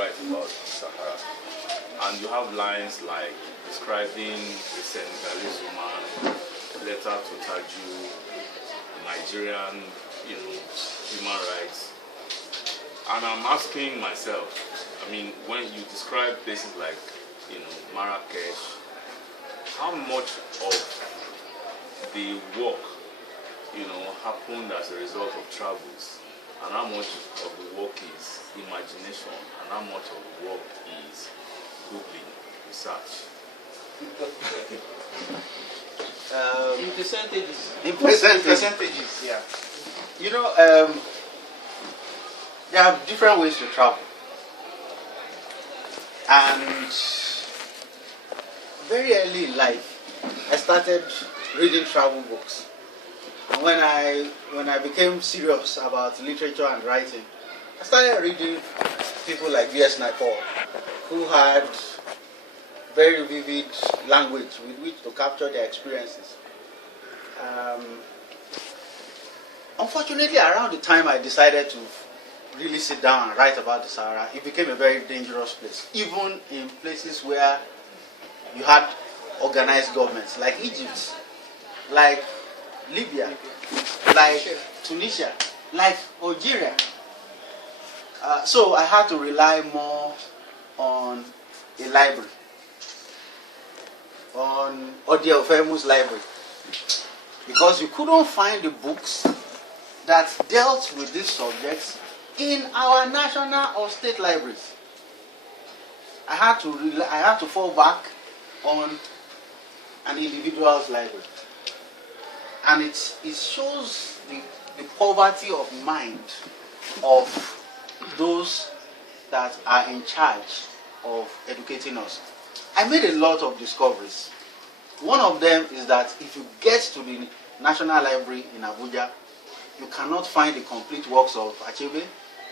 write about Sahara. And you have lines like describing a Senegalese woman, letter to Taju, Nigerian, human rights. And I'm asking myself, I mean, when you describe places like, Marrakesh, how much of the work, happened as a result of travels, and how much of the work is imagination, and how much of the work is Googling, research? In percentages. In percentages, yeah. There are different ways to travel. And very early in life, I started reading travel books. And when I became serious about literature and writing, I started reading people like V.S. Naipaul, who had very vivid language with which to capture their experiences. Unfortunately, around the time I decided to really sit down and write about the Sahara, it became a very dangerous place. Even in places where you had organized governments, like Egypt, like Libya, like Tunisia, like Algeria. So I had to rely more on a library, on Ode Ofemu's library, because you couldn't find the books that dealt with these subjects in our national or state libraries. I had to fall back on an individual's library, and it shows the poverty of mind of those that are in charge of educating us. I made a lot of discoveries. One of them is that if you get to the National Library in Abuja, you cannot find the complete works of Achebe,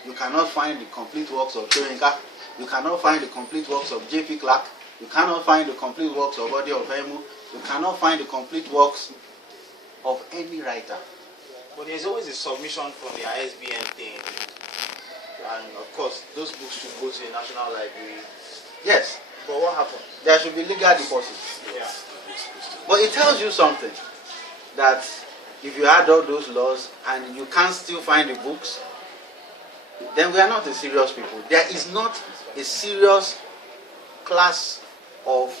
you cannot find the complete works of Shoyinka, you cannot find the complete works of J.P. Clark, you cannot find the complete works of Ode Ofemu, you cannot find the complete works of any writer. But there's always a submission from the ISBN thing, and of course those books should go to the National Library. Yes. But what happened? There should be legal deposits. Yeah. But it tells you something, that if you add all those laws and you can't still find the books, then we are not a serious people. There is not a serious class of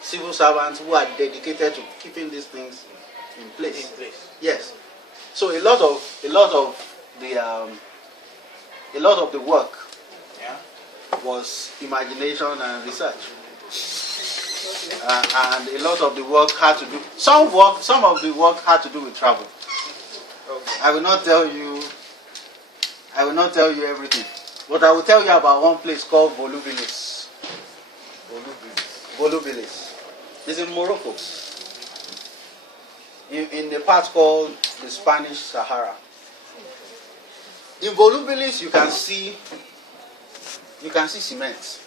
civil servants who are dedicated to keeping these things in place. Yes. So a lot of the work, yeah, was imagination and research. And a lot of the work had to do, some of the work had to do with travel. Okay. I will not tell you everything, but I will tell you about one place called Volubilis. Volubilis. It's in Morocco, in the part called the Spanish Sahara. In Volubilis, you can see cement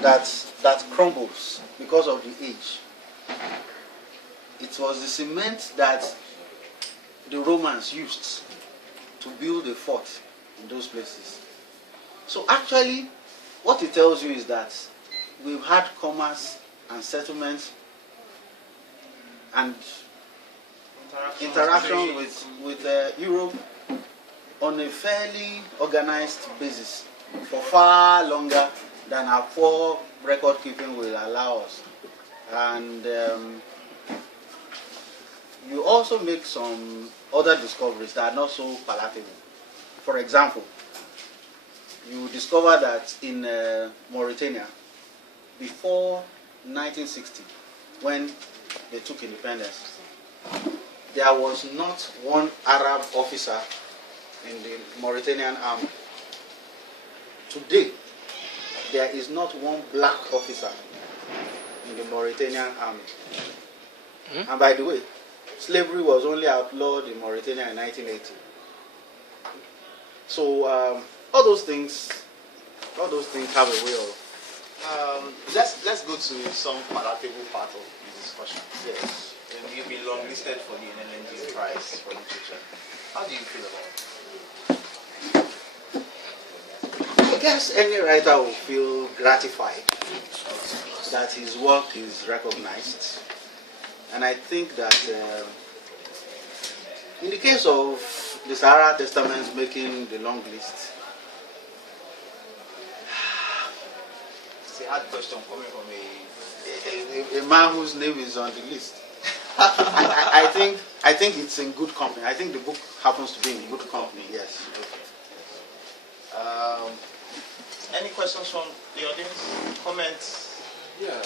that crumbles because of the age. It was the cement that the Romans used to build a fort in those places. So actually, what it tells you is that we've had commerce and settlement and interaction with Europe on a fairly organized basis for far longer than our poor record keeping will allow us. And you also make some other discoveries that are not so palatable. For example, you discover that in Mauritania, before 1960, when they took independence, there was not one Arab officer in the Mauritanian army. Today, there is not one black officer in the Mauritanian army. And by the way, slavery was only outlawed in Mauritania in 1980. So all those things have a way of. Let's go to some palatable part of the discussion. Yes. You've been longlisted for the NLNG Prize for literature. How do you feel about it? guess any writer will feel gratified that his work is recognized. And I think that in the case of the Sahara Testaments making the long list, It's a hard question coming from a man whose name is on the list. I think it's in good company. I think the book happens to be in good company. Yes. Any questions from the audience? Comments? Yeah.